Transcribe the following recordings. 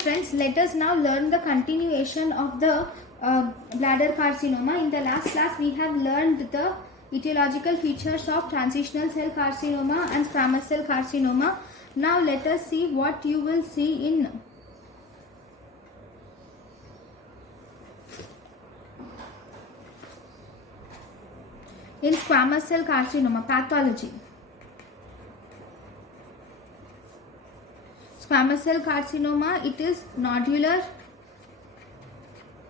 friends, let us now learn the continuation of the bladder carcinoma. In the last class we have learned the etiological features of transitional cell carcinoma and squamous cell carcinoma. Now let us see what you will see in squamous cell carcinoma pathology. Squamous cell carcinoma, it is nodular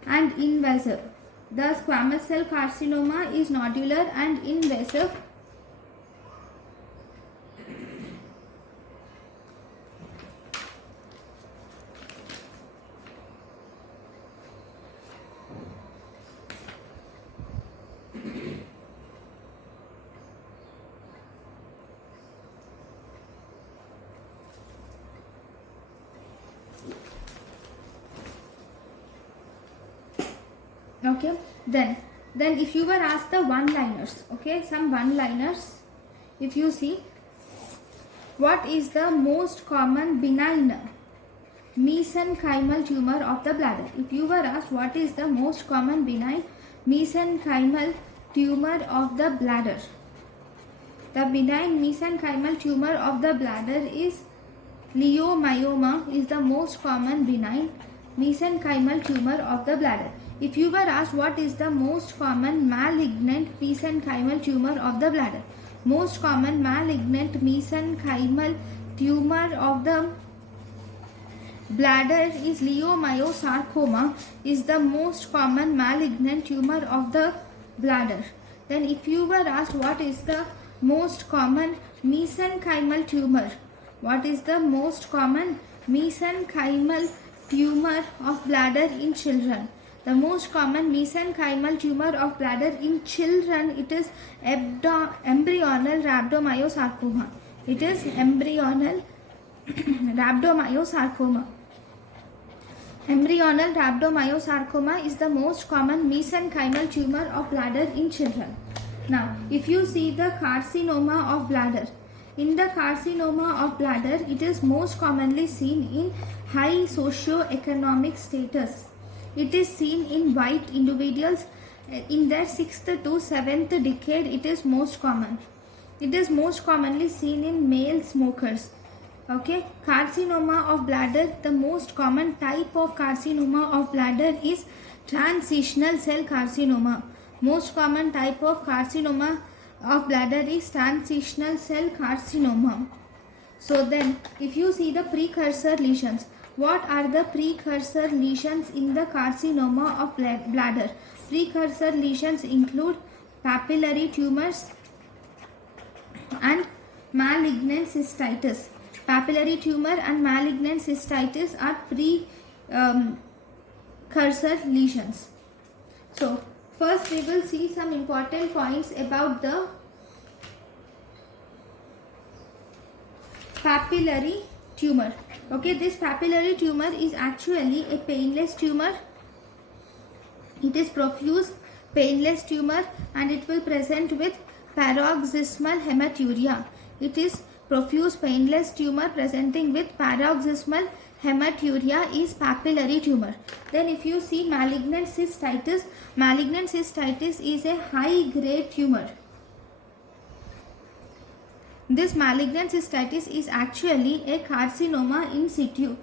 and invasive. The squamous cell carcinoma is nodular and invasive. Okay, then if you were asked the one-liners, okay, some one-liners, if you see, what is the most common benign mesenchymal tumor of the bladder? If you were asked what is the most common benign mesenchymal tumor of the bladder, the benign mesenchymal tumor of the bladder is leiomyoma, is the most common benign mesenchymal tumor of the bladder. If you were asked what is the most common malignant mesenchymal tumor of the bladder, most common malignant mesenchymal tumor of the bladder is leiomyosarcoma, is the most common malignant tumor of the bladder. Then if you were asked what is the most common mesenchymal tumor, what is the most common mesenchymal tumor of bladder in children? The most common mesenchymal tumor of bladder in children, it is embryonal rhabdomyosarcoma. It is embryonal rhabdomyosarcoma. Embryonal rhabdomyosarcoma is the most common mesenchymal tumor of bladder in children. Now, if you see the carcinoma of bladder, in the carcinoma of bladder, it is most commonly seen in high socio-economic status. It is seen in white individuals in their 6th to 7th decade. It is most common. It is most commonly seen in male smokers. Okay, carcinoma of bladder, the most common type of carcinoma of bladder is transitional cell carcinoma. Most common type of carcinoma of bladder is transitional cell carcinoma. So then, if you see the precursor lesions, what are the precursor lesions in the carcinoma of bladder? Precursor lesions include papillary tumors and malignant cystitis. Papillary tumor and malignant cystitis are precursor lesions. So, first we will see some important points about the papillary tumor. Okay, this papillary tumor is actually a painless tumor. It is profuse painless tumor and it will present with paroxysmal hematuria. It is profuse painless tumor presenting with paroxysmal hematuria is papillary tumor. Then if you see malignant cystitis is a high grade tumor. This malignant cystitis is actually a carcinoma in situ.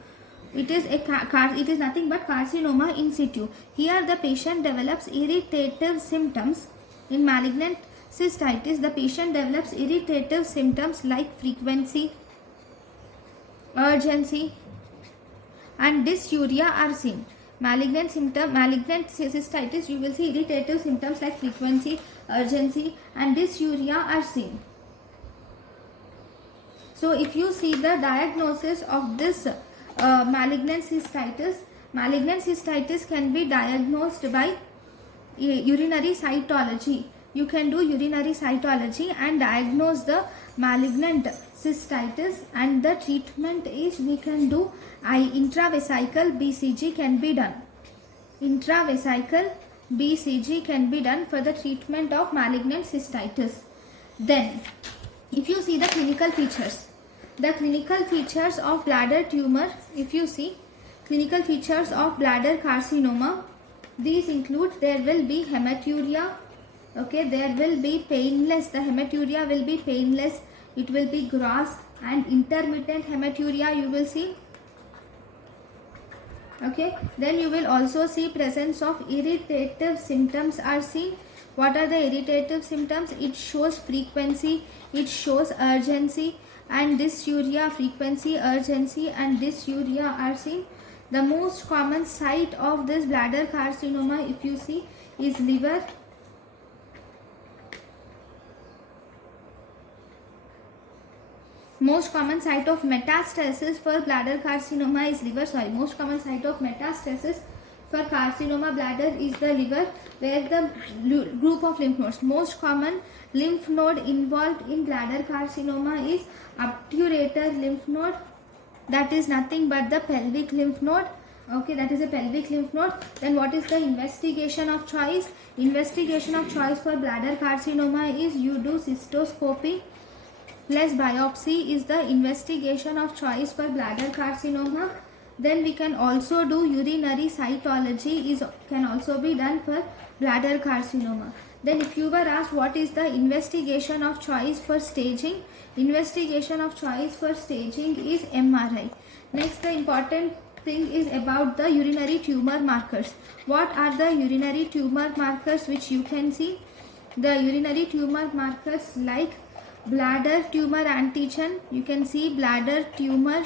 It is nothing but carcinoma in situ. Here the patient develops irritative symptoms. In malignant cystitis, the patient develops irritative symptoms like frequency, urgency, and dysuria are seen. Malignant cystitis, you will see irritative symptoms like frequency, urgency, and dysuria are seen. So, if you see the diagnosis of this malignant cystitis can be diagnosed by urinary cytology. You can do urinary cytology and diagnose the malignant cystitis, and the treatment is we can do intravesical BCG can be done. Intravesical BCG can be done for the treatment of malignant cystitis. Then, if you see the clinical features of bladder tumor, if you see Clinical features of bladder carcinoma. These include, there will be hematuria. Okay, there will be painless. The hematuria will be painless. It will be gross and intermittent hematuria you will see. Okay, then you will also see presence of irritative symptoms are seen. What are the irritative symptoms? It shows frequency, it shows urgency, and dysuria. Frequency, urgency and dysuria are seen. The most common site of this bladder carcinoma, if you see, is liver. Most common site of metastasis for bladder carcinoma is liver. Most common site of metastasis for carcinoma bladder is the liver, where the group of lymph nodes. Most common lymph node involved in bladder carcinoma is obturator lymph node. That is nothing but the pelvic lymph node. Okay, that is a pelvic lymph node. Then what is the investigation of choice? Investigation of choice for bladder carcinoma is you do cystoscopy plus biopsy is the investigation of choice for bladder carcinoma. Then we can also do urinary cytology can also be done for bladder carcinoma. Then if you were asked what is the investigation of choice for staging, investigation of choice for staging is MRI. Next, the important thing is about the urinary tumor markers. What are the urinary tumor markers which you can see? The urinary tumor markers like bladder tumor antigen, you can see bladder tumor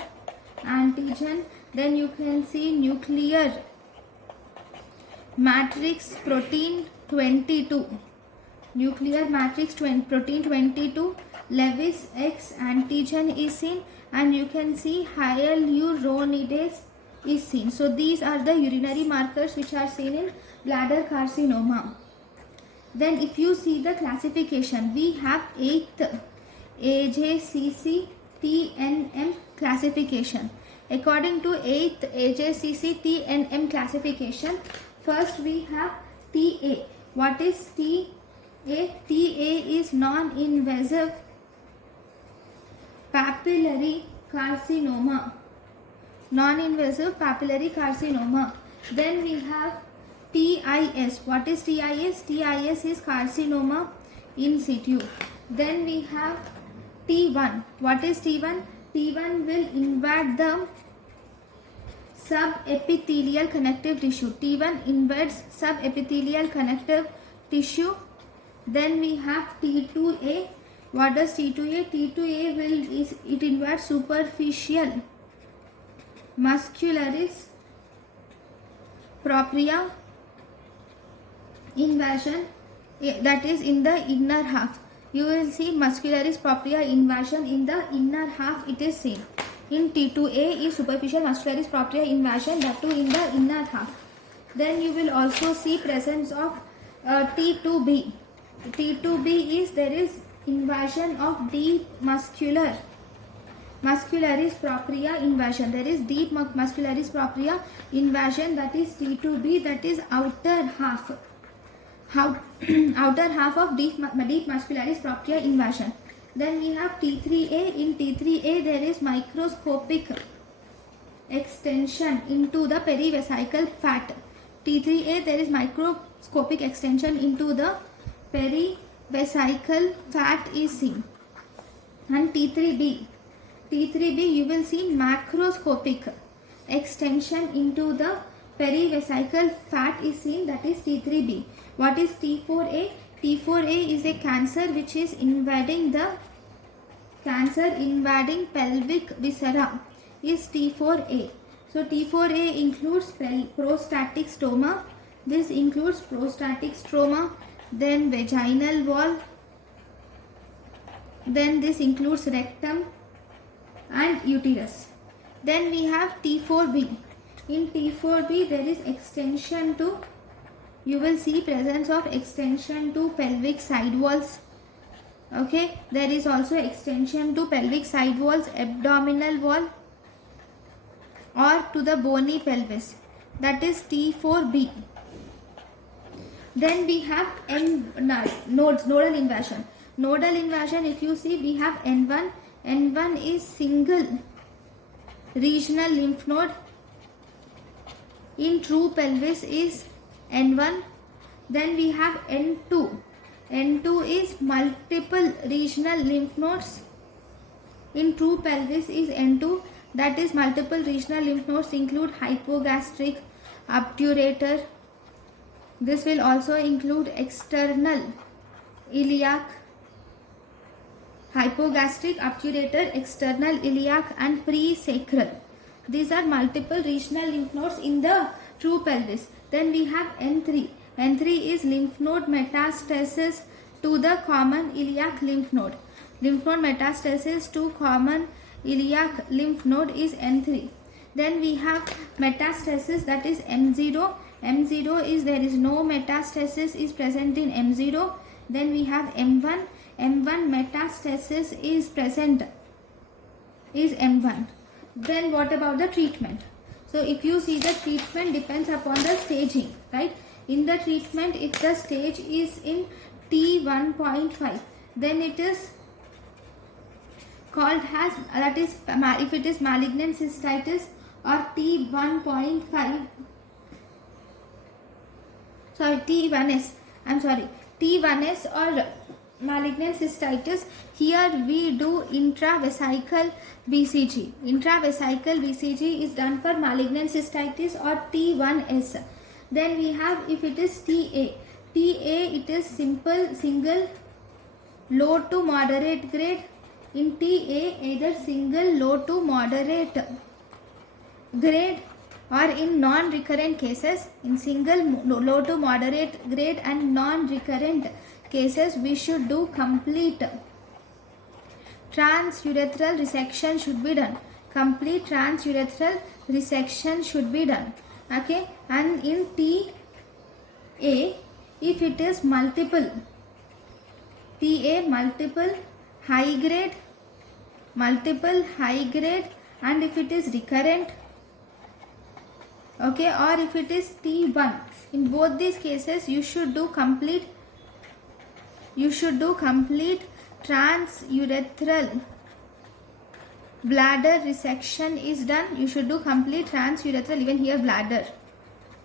antigen. Then you can see nuclear matrix protein 22, nuclear matrix protein 22, Lewis X antigen is seen, and you can see hyaluronidase is seen. So these are the urinary markers which are seen in bladder carcinoma. Then if you see the classification, we have 8th AJCC TNM classification. According to 8th AJCC TNM classification, first we have TA. What is TA? TA is non-invasive papillary carcinoma. Non-invasive papillary carcinoma. Then we have TIS. What is TIS? TIS is carcinoma in situ. Then we have T1. What is T1? T1 will invade the subepithelial connective tissue. T1 invades subepithelial connective tissue. Then we have T2A. What does T2A? T2A it invades superficial muscularis propria invasion, that is in the inner half. You will see muscularis propria invasion in the inner half, it is seen. In T2A is superficial muscularis propria invasion, that too in the inner half. Then you will also see presence of T2B. T2B is there is invasion of deep muscularis propria invasion. There is deep muscularis propria invasion, that is T2B, that is outer half. Outer half of deep muscularis propria invasion. Then we have T3A. In T3A there is microscopic extension into the perivesical fat. T3A there is microscopic extension into the perivesical fat is seen. And T3B. T3B you will see macroscopic extension into the perivesical fat is seen, that is T3B. What is T4A? T4A is a cancer which is invading pelvic viscera is T4A. So T4A includes prostatic stoma. This includes prostatic stoma, then vaginal wall, then this includes rectum and uterus. Then we have T4B. In T4B there is extension to, you will see presence of extension to pelvic side walls. Okay, there is also extension to pelvic side walls, abdominal wall or to the bony pelvis, that is T4B. Then we have nodal invasion. Nodal invasion, if you see, we have N1. N1 is single regional lymph node. in true pelvis is N1. Then we have N2. N2 is multiple regional lymph nodes. In true pelvis is N2, that is multiple regional lymph nodes include hypogastric, obturator. This will also include external iliac, hypogastric, obturator, external iliac and presacral. These are multiple regional lymph nodes in the true pelvis. Then we have N3. N3 is lymph node metastasis to the common iliac lymph node. Lymph node metastasis to common iliac lymph node is N3. Then we have metastasis, that is M0. M0 is there is no metastasis is present in M0. Then we have M1. M1 metastasis is present is M1. Then what about the treatment? So if you see, the treatment depends upon the staging, right? In the treatment, if the stage is in T1.5, then it is called as, that is if it is malignant cystitis, or T1.5, sorry, T1S, T1S or malignant cystitis. Here we do intravesical BCG. Intravesical BCG is done for malignant cystitis or T1S. Then we have, if it is TA, it is single low to moderate grade. In TA, either single low to moderate grade, or in non-recurrent cases, in single low to moderate grade and non-recurrent cases, we should do complete transurethral resection should be done. Complete transurethral resection should be done. Okay, and in TA, if it is multiple, TA multiple high grade, and if it is recurrent, okay, or if it is T1, in both these cases you should do complete transurethral bladder resection is done. You should do complete transurethral, even here bladder,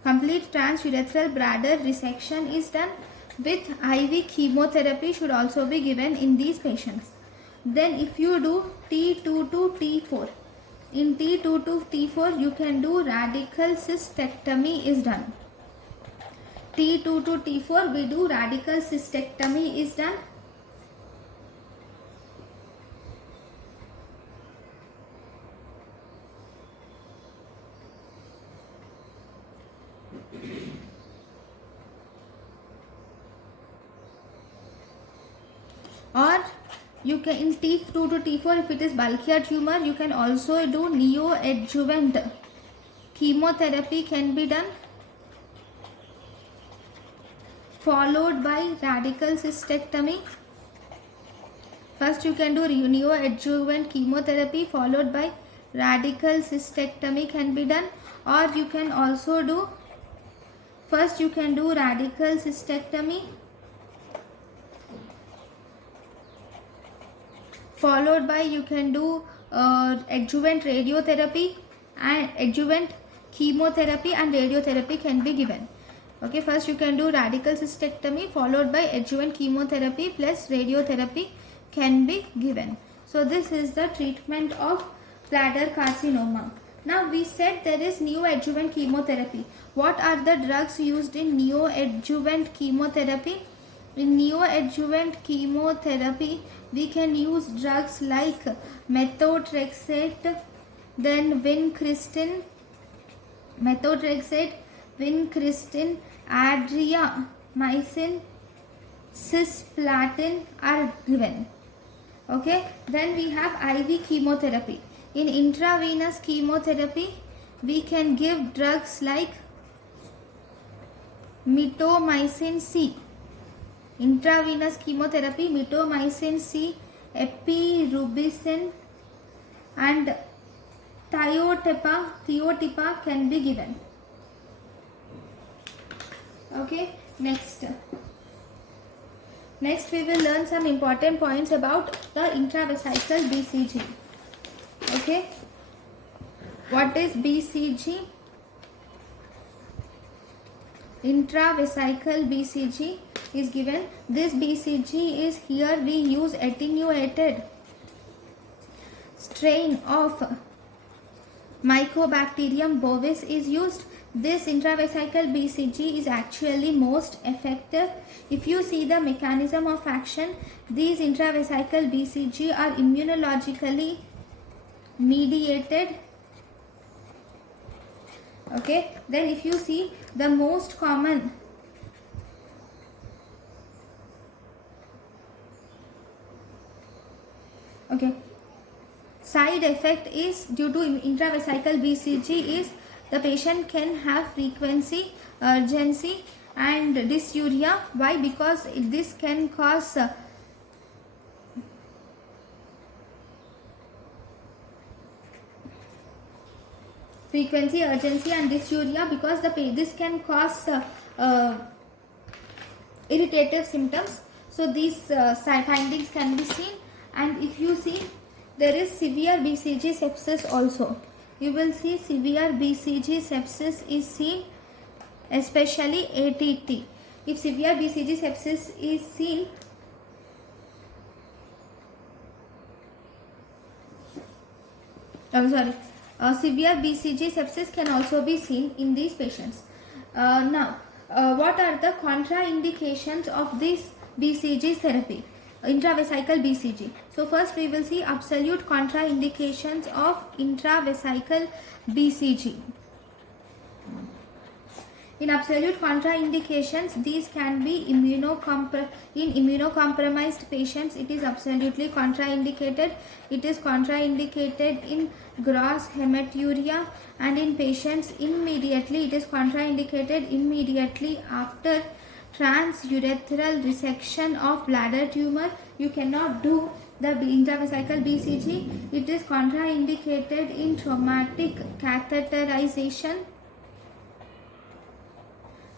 complete transurethral bladder resection is done with IV chemotherapy should also be given in these patients. Then if you do T2 to T4, in T2 to T4 you can do radical cystectomy is done. T2 to T4 we do radical cystectomy is done. Or you can, in T2 to T4, if it is bulkier tumor, you can also do neoadjuvant chemotherapy can be done, followed by radical cystectomy. First you can do neoadjuvant chemotherapy followed by radical cystectomy can be done, or you can also do, first you can do radical cystectomy followed by you can do adjuvant radiotherapy, and adjuvant chemotherapy and radiotherapy can be given. Okay, first you can do radical cystectomy followed by adjuvant chemotherapy plus radiotherapy can be given. So this is the treatment of bladder carcinoma. Now we said there is neoadjuvant chemotherapy. What are the drugs used in neoadjuvant chemotherapy? In neoadjuvant chemotherapy, we can use drugs like methotrexate, then vincristine, adriamycin, cisplatin are given. Okay, then we have IV chemotherapy. In intravenous chemotherapy, we can give drugs like mitomycin C. Intravenous chemotherapy, mitomycin C, epirubicin and thiotepa can be given. Okay, next we will learn some important points about the intravesical BCG. Okay, what is BCG? intravesical BCG is given. This BCG is here we use attenuated strain of Mycobacterium bovis is used. This intravesical BCG is actually most effective. If you see the mechanism of action, these intravesical BCG are immunologically mediated. Okay, then if you see the most common side effect is due to intravesical BCG is the patient can have frequency, urgency and dysuria. Why? Because this can cause frequency, urgency and dysuria, because this can cause irritative symptoms. So these findings can be seen. And if you see, there is severe BCG sepsis also. You will see severe BCG sepsis is seen, especially ATT. If severe BCG sepsis is seen, severe BCG sepsis can also be seen in these patients. Now, what are the contraindications of this BCG therapy, intravesical BCG? So first we will see absolute contraindications of intravesical BCG. In absolute contraindications, these can be in immunocompromised patients. It is absolutely contraindicated. It is contraindicated in gross hematuria, and in patients immediately. It is contraindicated immediately after transurethral resection of bladder tumor. You cannot do the intravesical BCG. It is contraindicated in traumatic catheterization.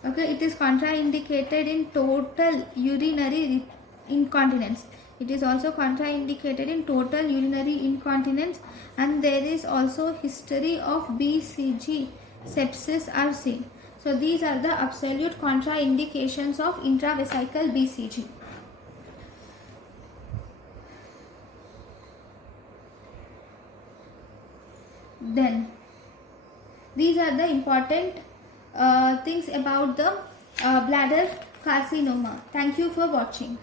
Okay, it is contraindicated in total urinary incontinence. It is also contraindicated in total urinary incontinence, and there is also history of BCG sepsis are seen. So these are the absolute contraindications of intravesical BCG. Then these are the important things about the bladder carcinoma. Thank you for watching.